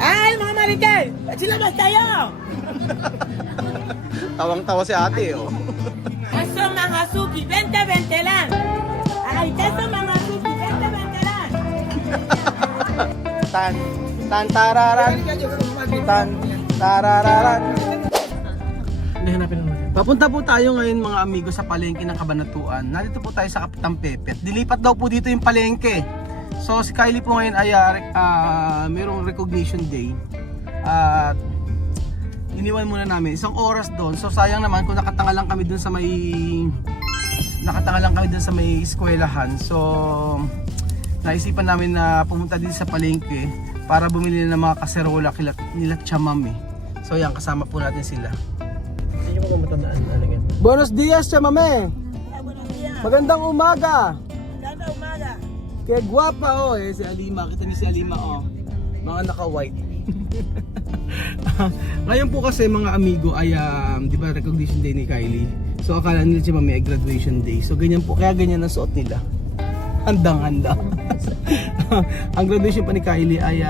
Ay, mga marites! Silabas tayo! Tawang-tawa si ate, oh. Eso mga suki, 20-20 lang! Ay, eso mga suki, 20-20 lang! Tan, tan, tararan. Tan, tararan. Hindi, hanapin naman. Papunta po tayo ngayon mga amigo sa palengke ng Cabanatuan. Nandito po tayo sa Kapitan Pepe. Dilipat daw po dito yung palengke. So si Kylie po ngayon ay mayroong recognition day. At iniwan muna namin isang oras doon. So sayang naman kung nakatanga lang kami doon sa may eskwelahan. So naisipan namin na pumunta din sa palengke para bumili ng mga kaserola nila Chamame. So yan, kasama po natin sila. Hindi mo kung matandaan alagyan. Buenos dias, Chamame! Magandang umaga! Maganda umaga! Kaya guwapa oh eh, si Alima. Kita niyo si Alima oh. Mga naka-white. Ngayon po kasi mga amigo ay di ba recognition day ni Kylie. So akala nila si Mami ay graduation day. So ganyan po, kaya ganyan ang suot nila. Handang-handa. Ang graduation pa ni Kylie ay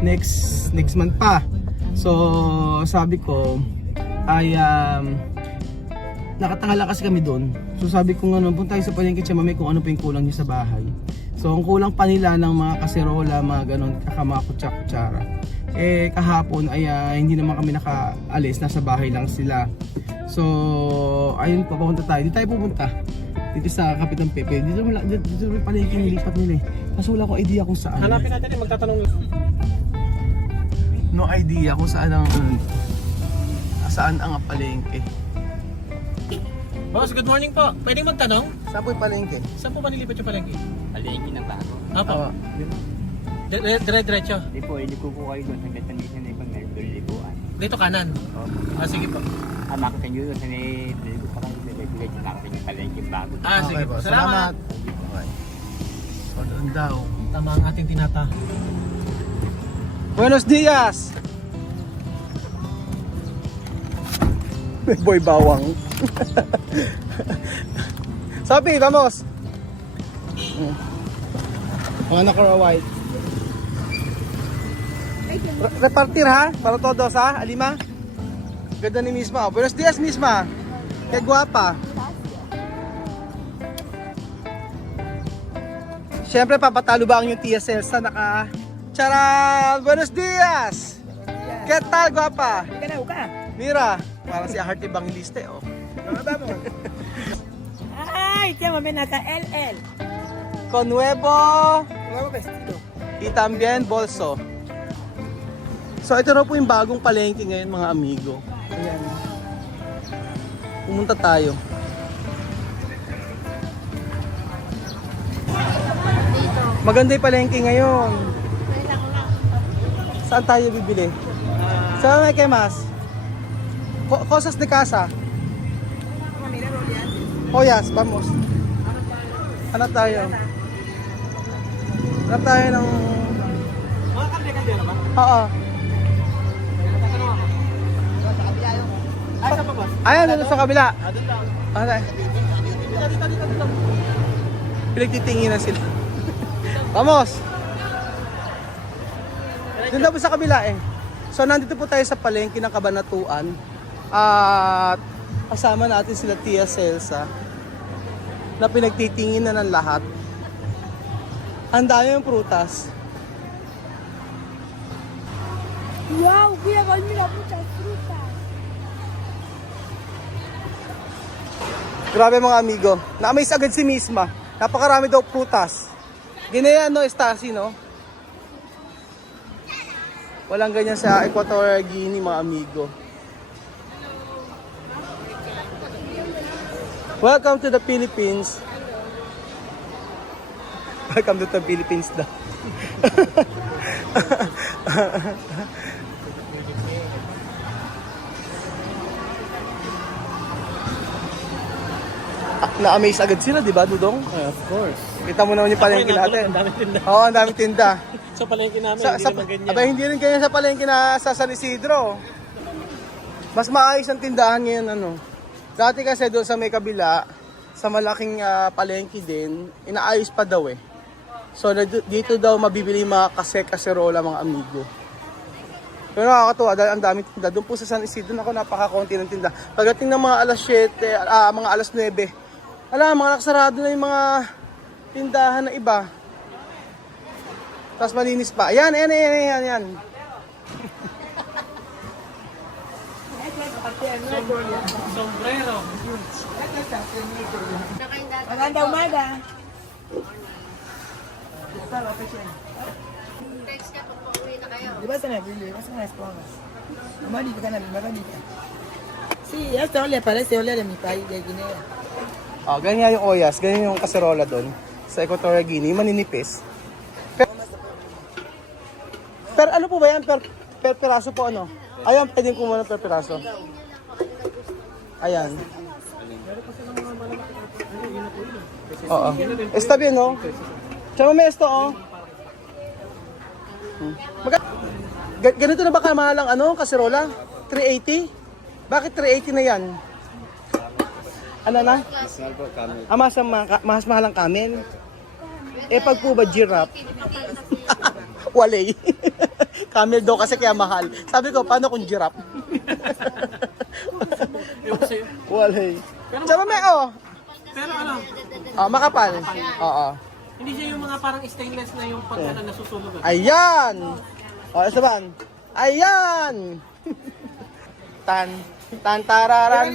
next month pa. So sabi ko ay nakatanga lang kasi kami doon. So sabi ko nga punta tayo sa palengke siya Mami kung ano pa yung kulang niya sa bahay. So ang kulang pa nila ng mga kaserola, mga ganon, mga kutsara. Eh kahapon ay hindi naman kami nakaalis, nasa bahay lang sila. So ayun pa, papunta tayo. Dito tayo pupunta. Dito sa Kapitan Pepe. Dito yung palengke nilipat nila eh. Kaso wala akong idea kung saan. Hanapin natin yung magtatanong. No idea kung saan ang palengke. Boss, good morning po. Pwedeng magtanong? Saan po yung palengke? Saan po ba nilipat yung palengke? Palengke ng bago. Apo. Ah, Dire-diretso. Hindi po, hindi ko po kayo doon sa gatan na ibang nalilibuan. Dito kanan. Sige po. Makita nyo doon sa nalilibuan pa kayo. Nalilibuan nakita yung palengke bago. Sige po. Salamat. Okay. So doon daw. Tama ang ating tinata. Buenos dias! May boy bawang. Sabi, vamos! Mga naka-white. Repartir ha? Para todos ha? Alima? Ganda ni Misma. Buenos dias Misma! Kaya guwapa. Siyempre papatalo ba ang yung Tia Celsa naka... Charal! Buenos dias! ¿Qué tal, guapa? Hindi ka na, uka! Mira, parang si Heart Evangelista oh. Ay, tiyan mo, may naka-LL! Con nuevo Nuevo vestido. y también bolso. So ito na po yung bagong palengke ngayon mga amigo. Ayan. Pumunta tayo. Maganda yung palengke ngayon. Saan tayo bibili? Saan may kemas? Cosas de casa. Joyas, vamos. Hanap tayo. Hanap tayo ng... Mga karne-karne na ba? Oo. Tatanong ako. Ay, saan pa boss? Ayan, doon sa kabila. Doon lang. Okay. Dito. Pinagtitinginan sila. Vamos! Doon daw po sa kabila eh. So nandito po tayo sa palengke ng Cabanatuan. At kasama natin sila Tia Celsa na pinagtitinginan ng lahat. Ang dami yung prutas. Wow, kuya, mira muchas frutas. Grabe mga amigo. Na-amaze agad si Misma. Napakarami daw prutas. Ginaya no, Stasi no? Walang ganyan sa Equatorial Guinea mga amigo. Welcome to the Philippines. Welcome to the Philippines daw. Na-amaze agad sila, di ba, Dudong? Of course. Kita mo naman yung palengke natin. Ang daming tinda. Oo, ang daming tinda. Sa palengke namin, Sa, hindi sa, naman ganyan. aba, hindi rin ganyan sa palengke na sa San Isidro. Mas maayos ang tindahan ngayon, ano. Dati kasi doon sa may kabila, sa malaking palengke din, inaayos pa daw eh. So dito daw mabibili yung mga kaserola mga amigo. Pero nakakatuwa dahil ang daming tinda. Doon po sa San Isidro ako napaka-konti ng tinda. Pagdating ng mga alas 7, mga alas 9, mga nakasarado na yung mga tindahan na iba. Tapos malinis pa. Ayan. Sombrero. Maganda umaga. Di ba sa nabili? Mas mga esponga. Umali ka na, maganda ka. Sí, esto le parece oler en mi país de Guinea. Oh, ganyan yung oyas. Ganyan yung kaserola doon. Sa Equatorial Guinea. Maninipis. Pero ano po ba yan? Per piraso po ano? Ayan, pwedeng kumuha ng per piraso. Ayan. Oo. Está bien, no? Tsaka may esto, oh. Ganito na ba kamahal ang ano, kaserola? 380? Bakit 380 na yan? Ano na? Mas mahal ang kamen? Eh, pag po ba giraffe? Walay. Camel daw kasi kaya mahal. Sabi ko, paano kung giraffe? Walay. Tsaka may, oh. Pero ano, Makapal. Oo. hindi siya yung mga parang stainless na yung pag nasusunog. Ayan! O, isa ba? Ayan! Tan tararan.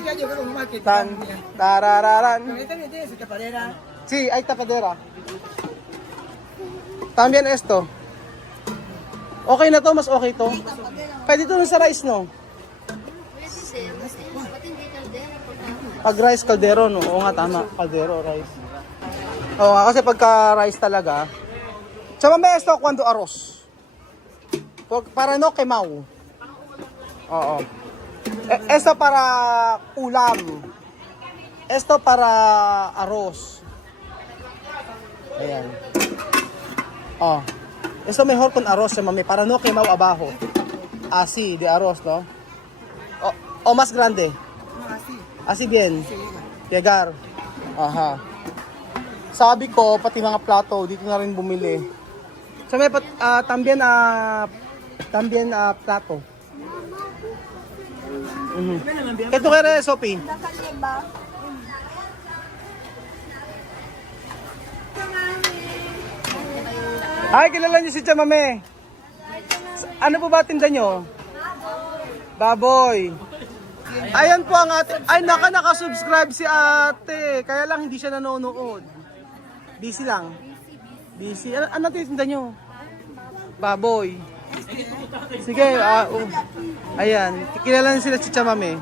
Tan tararan. Sí, hay tapadera. También esto. Okay na to, mas okay to. Pwede to sa rice, no? Pag rice, kaldero, no? Oo nga, tama. Kaldero, rice. Oo nga, kasi pagka rice talaga. Tsaka may esto, cuando arroz. Para no, kemaw. Oo. Esto para ulam. Esto para arroz. Ayan. Oh. Esto mejor con arroz, mami. Para no quemao abajo. Así, de arroz, no? O más grande. Así bien. Pegar. Aha. Sabi ko, pati mga plato, dito na rin bumili. So may también plato. Ito kaya Sophie. Ay, kilala niyo si Chamame. Ano po ba tinda niyo? Baboy. Ayan po ang ate. Ay, nakasubscribe si ate. Kaya lang hindi siya nanonood. Busy lang. Busy. Ano tinda niyo? Baboy. Sige, ayan. Kilala niyo sila si Chamame.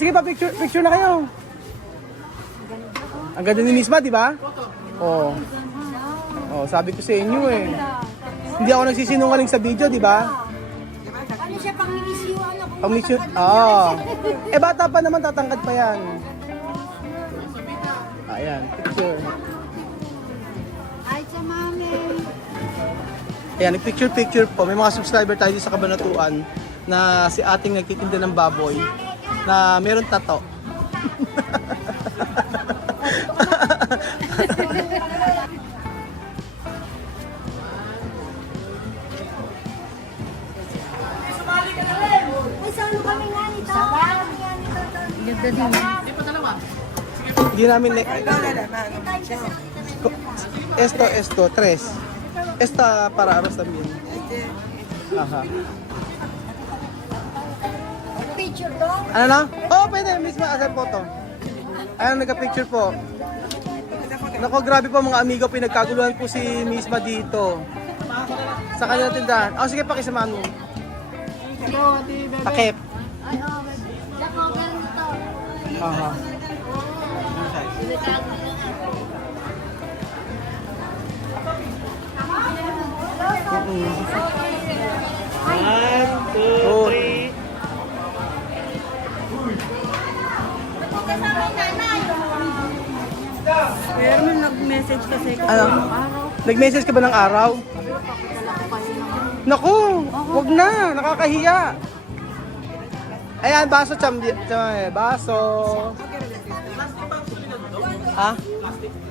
Sige pa, picture na kayo. Ang ganda ni Misma, di ba? Oh. Oh, sabi ko sa inyo eh. Hindi ako nagsisinungaling sa video, di ba? Ano siya, pang-misiwan ako. Pang-mixture. Eh, bata pa naman, tatangkad pa yan. Ayan, picture. Ay, sa mami. Ayan, nag-picture po. May mga subscriber tayo sa Kabanatuan na si ating nagtitinda ng baboy na meron tato. Ay, saan kami nga nito? Ganda din. Hindi namin esto, tres. Esta para arroz también. Aha. Picture to? Ano na? Oh, pwede. Mismo asal photo. Ayan, nagka-picture po. Nako, grabe po mga amigo. Pinagkaguluhan po si Misma dito. Sa kanilang tindahan. Oh, sige, pakisamahan mo. Takip. Ay, oh. Dako, ganun to. Aha. Oh. Pero may nag-message kasi ko Ano? Nag-message ka ba ng araw? Naku, wag na, nakakahiya. Ayan, baso, baso. Ha?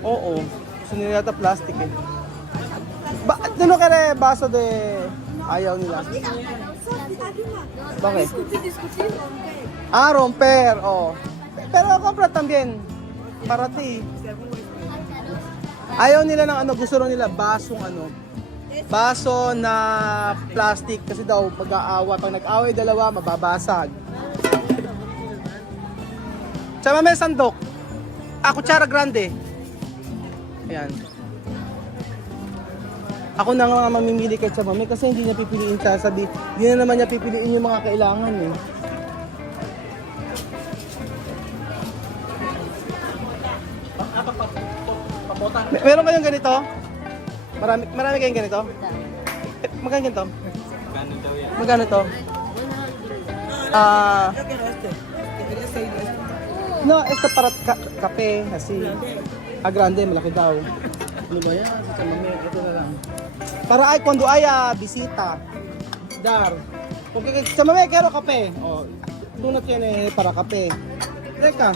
Oo. Gusto nila yata plastic eh. Doon ka rin, baso de... Ayaw nila. Bakit? Romper. Oh. Pero compra también. Para ti. Ayaw nila ng ano, gusto rin nila basong ano. Baso na plastic kasi daw pag-aawa, pag nag-away dalawa, mababasag. Tsaka may sandok. Kutsara grande. Ayan. Ako na nga mamimili kay Chamame kasi hindi niya pipiliin siya. Sabi, hindi na naman niya pipiliin yung mga kailangan eh. Meron kayong ganito? Marami kayong ganito? Magkano ganito? Magkano to? No, esto para kape kasi grande, malaki daw. Ano ba yan? Si Chamame, ito na lang. Para ay, kuando ay bisita. Dar. Kung Chamame, kero kape. Oh, donut yan eh, para kape. Teka.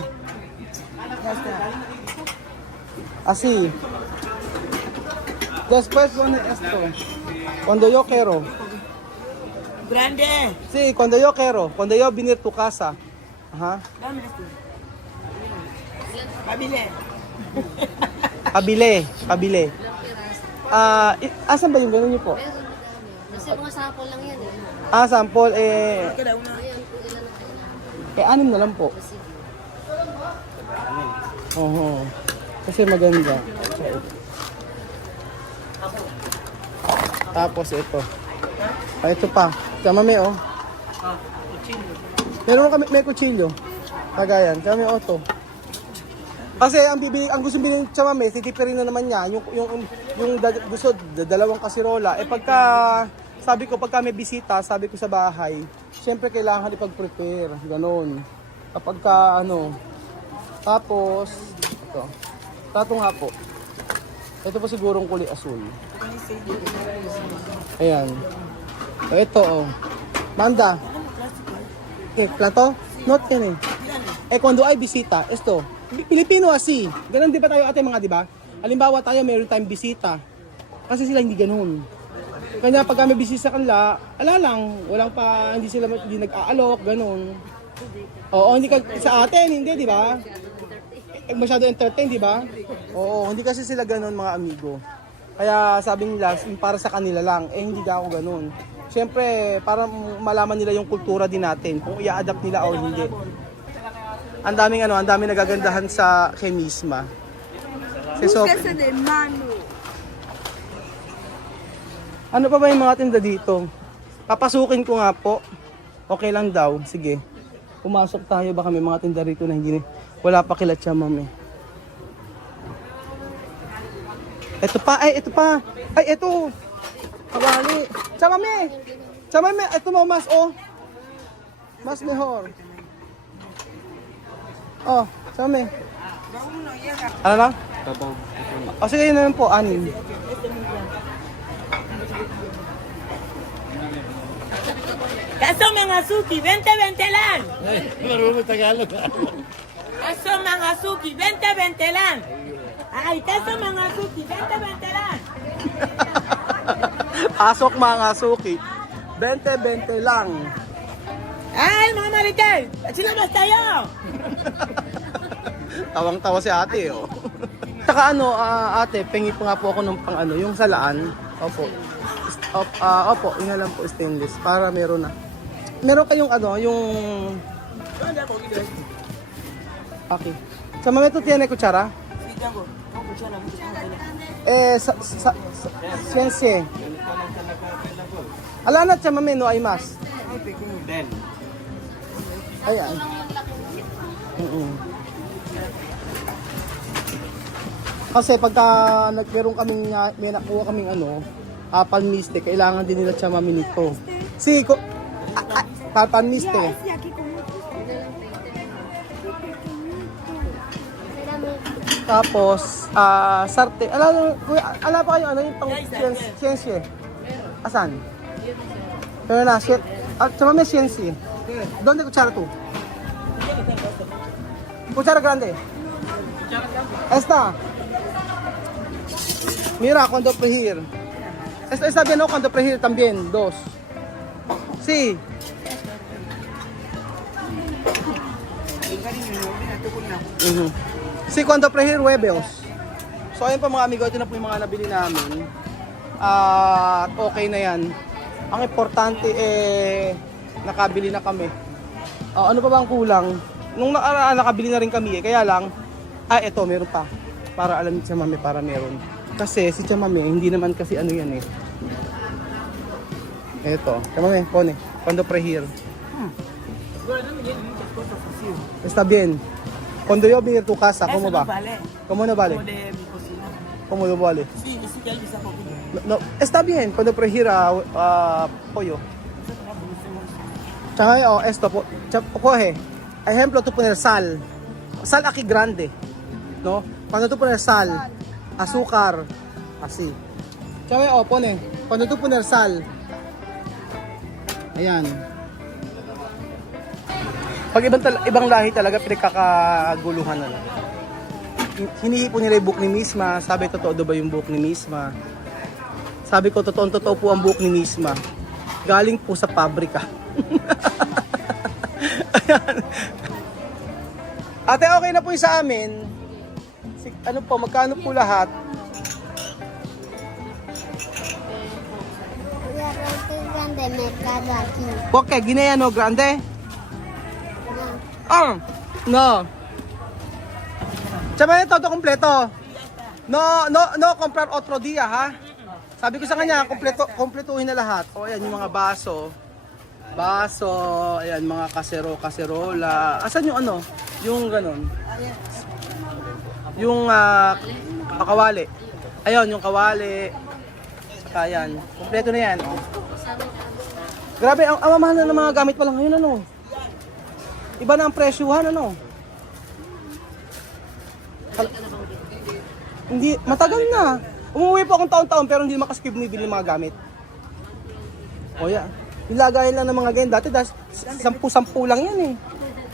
Así. Después pone esto. Cuando yo quiero. Grande. Sí, cuando yo quiero. Cuando yo venir tu casa. Ajá. Dame esto. Pabile. Pabile. Asan ba yung gano'n niyo po? Kasi mga sample lang yan eh. Sample Kada una. Ayan, kung ilan na kailangan. 6 na lang po. Oo. Kasi maganda. Tapos ito. Ito pa. Chamame oh. Meron kami may kutsilyo. Kagayan. Chamame to. Kasi ang gusto bilhin ng Chamame, titipirin na naman niya gusto dalawang kasirola. Pagka sabi ko pagka may bisita, sabi ko sa bahay, syempre kailangan ipag-prepare, ganon. Kapag ka tapos ito. Tato nga po. Ito po sigurong kulay asul. Ayan. Ito oh. Manda. Plato? Not yan eh. Kuando ay bisita, esto. Pilipino asi. Ganun di ba tayo ate mga di ba? Halimbawa tayo meron tayong bisita. Kasi sila hindi ganoon. Kanya pag may bisita sa kanila, hindi nag-aalok, ganoon. Oo, hindi ka sa atin, hindi di ba? Masyado entertain, di ba? Oo, hindi kasi sila ganoon mga amigo. Kaya sabi nila, para sa kanila lang, hindi daw ako ganoon. Siyempre, para malaman nila yung kultura din natin, kung i-adapt nila o hindi. Ang daming nagagandahan sa Kemisma. Ano pa ba yung mga tinda dito? Papasukin ko nga po. Okay lang daw. Sige. Pumasok tayo. Baka may mga tinda rito na wala pa kila Chamame. Ito pa. Ay, ito. Kawali. Chamame. Ito mo, mas, oh. Mas mejor. Oh, Chamame. Ano lang? O, sige, yun na lang po. 6. Kaso mga suki, 20-20 lang. Marunong Tagalog. Kaso mga suki, 20-20 lang. Ay, kaso mga suki, 20-20 lang. Pasok mga suki. 20-20 lang. Ay, mga marites, silabas tayo. Tawang-tawa si ate, oh. Saka ate, pengi pa nga po ako ng yung salaan. Opo. Opo, yun na lang po stainless para meron na. Meron kayong yung okay. Sa mga ito tiyan kutsara? Science. Ala na chamame no ay mas. Ayan. Kasi pagka may nakuha kaming panmiste, kailangan din nila chamame nito. Panmiste. Tapos, sarte. Ala pa kayo, yung pang siyensye? Asan? Pero na, chamame siyensye. ¿Dónde cuchara tú? Cuchara grande. Esta. Mira, cuando freír. Está bien, ¿no? Cuando prefiere también, 2. Sí. Mhm. Sí, cuando prefiere huevos. So ayun pa mga amigo, ito na po yung mga nabili namin. At okay na yan. Ang importante nakabili na kami. Ano pa bang kulang? Nung nakaraan nakabili na rin kami kaya lang, eto meron pa. Para alam ni Chamame para meron. Kasi si Chamame, hindi naman kasi ano yan Eto, Chamame, pone. Cuando prefiere. Está bien. Cuando yo vine a tu casa, ¿cómo va? ¿Cómo no vale? ¿Cómo no vale? Sí, sí que hay que sacar. No, está bien. Cuando prefiera pollo. Tsaka, esto, coge. Ejemplo, tú poner sal. Sal aquí grande. ¿No? Cuando tú poner sal, azúcar, así. Tsaka, pone. Cuando tú poner sal. Ayan. Pag ibang lahi talaga, pinagkakaguluhan na lang. Hinihipon nila yung buhok ni Misma. Sabi, totoo ba yung buhok ni Misma? Sabi ko, totoo po ang buhok ni Misma. Galing po sa pabrika. Ayan. Ate, okay na po yung sa amin. Ano po, magkano po lahat? Kuya, roti grande, mercado aquí. Okay, Guineano Grande? No. Sabi niya, todo kompleto. No, comprar otro dia, ha? Sabi ko sa kanya, kompletuhin na lahat. O, ayan, yung mga baso. Ayan, mga kaserola. Asan yung ano? Yung ganon. Yung kawali. Ayun, yung kawali. Saka yan. Kompleto na yan. Oh. Grabe, ang mamahal na ng mga gamit pa lang ngayon, ano? Iba na ang presyuhan, ano? Hindi, matagal na. Umuwi po akong taon-taon pero hindi makaskip bumibili ng mga gamit. O yan. Nilagayan lang ng mga ganyan. Dati 10-10 lang yan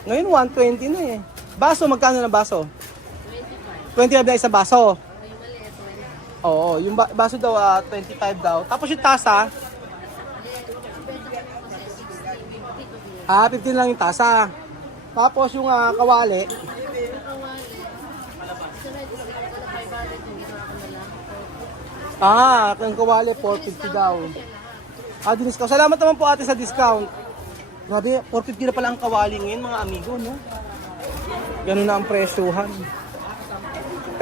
Ngayon 120 na Baso, magkano na baso? 25 na isang baso. Oo, yung baso daw 25 daw. Tapos yung tasa, 15 lang yung tasa. Tapos yung kawali, ang kawali 450 daw. Discount. Salamat naman po ate sa discount. Grabe, 450 na pala ang kawali ngayon mga amigo, no? Ganun na ang presyuhan.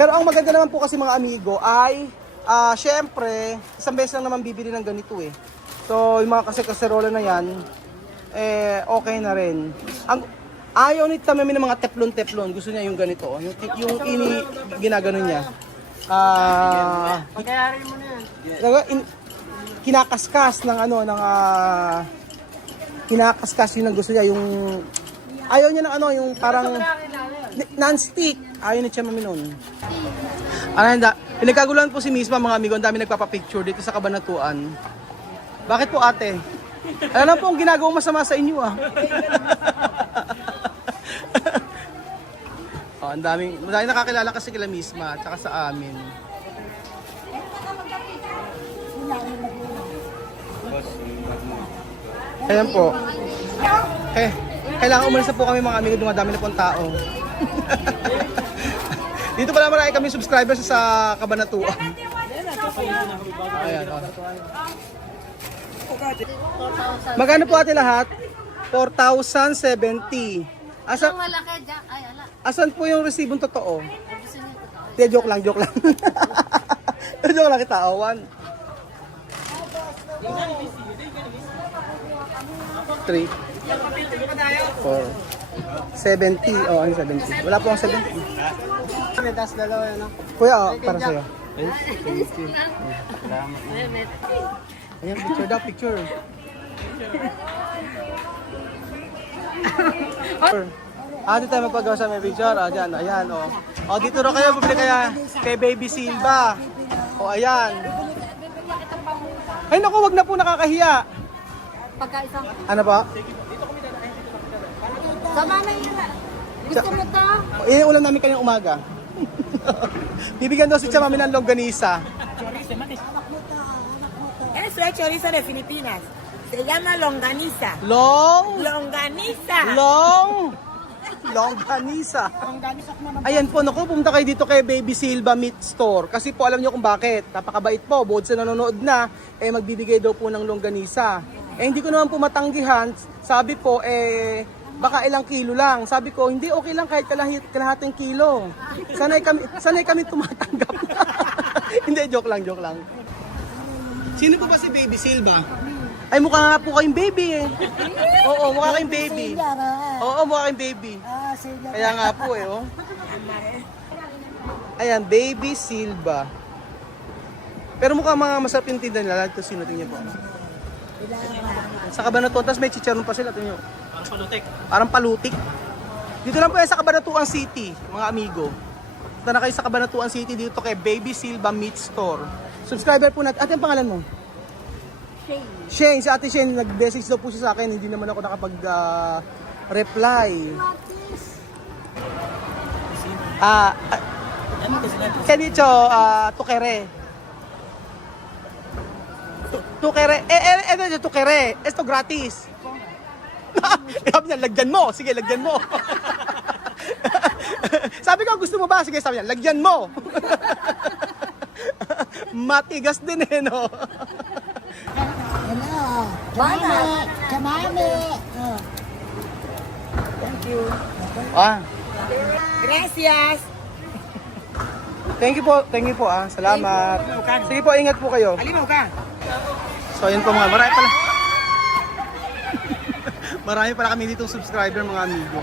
Pero ang maganda naman po kasi mga amigo ay, syempre, isang beses lang naman bibili ng ganito So, yung mga kaserola na yan, okay na rin. Ayaw ni Chamame ng mga teflon. Gusto niya yung ganito. Yung ginagano niya. Pagkayarin mo na yan. Kinakaskas ng kinakaskas yun ang gusto niya. Yung ayaw niya ng yung parang non-stick. Ayaw ni Chamame nun. Pinagkaguluhan po si Misma mga amigo. Ang dami nagpapapicture dito sa Kabanatuan. Bakit po ate? Alam po ang ginagawang masama sa inyo ang daming nakakilala kasi kila Misma at saka sa amin. Ayan po. Kailangan umalis na po kami mga amigo, dumadami na po ang tao. Dito pala marami kami subscribers sa Kabanatuan. Ayan. Magkano po ate lahat? 4,070. Asan po yung resibong totoo? Joke lang. Joke lang kita, 1. 3 4 70. Ano 70? Wala po ang 70. May tas dalawa Kuya, para sa'yo. Ayan, picture. Dito tayo magpagawa sa may picture. Ayan, dito rin kayo, bumili kaya kay Baby Silva. Ayan. Ay naku, wag na po, nakakahiya. Pagkaisang. Ano ba? Sama na yun. Gusto mo to? Yan yung ulam namin kanyang umaga. Bibigyan daw si Chamame ng longganisa. Eso es chorizo de Filipinas. Se llama longaniza. Longaniza. Longganisa. Ayan po, naku, pumunta kayo dito kay Baby Silva Meat Store. Kasi po alam niyo kung bakit. Napakabait po, bukod sa nanonood na, magbibigay daw po ng longganisa. Hindi ko naman po matanggihan. Sabi po, baka ilang kilo lang. Sabi ko, hindi, okay lang kahit kalahating kilo. Sanay kami tumatanggap. Hindi, joke lang. Sino po ba si Baby Silva? Ay, mukha nga po kayong baby Oo, mukha kayong baby. Oo, mukha kayong baby. Kaya nga po oh. Ayan, Baby Silva. Pero mukha mga masarap yung tinda nila. Ito, sino tingnan po. Sa Cabanatuan, tapos may chicharon pa sila. Tingnan nyo. Parang palutik. Parang palutik. Dito lang po yan sa Cabanatuan City, mga amigo. Punta na kayo sa Cabanatuan City dito kay Baby Silva Meat Store. Subscriber po natin. Ate, ang pangalan mo? Shane. Si Ate Shane, nag-message daw po siya sa akin. Hindi naman ako nakapag-reply. Kenicho, tukere. Tukere. Tukere. Esto gratis. Sabi niya, lagyan mo. Sige, lagyan mo. Sabi ko, gusto mo ba? Sige, sabi niya, lagyan mo. Matigas din no? Hello. Kamame. Thank you. Gracias. Thank you po Salamat. Sige po, ingat po kayo. Alimaw ka. So ayun po mga, marami pala kami dito subscriber mga amigo.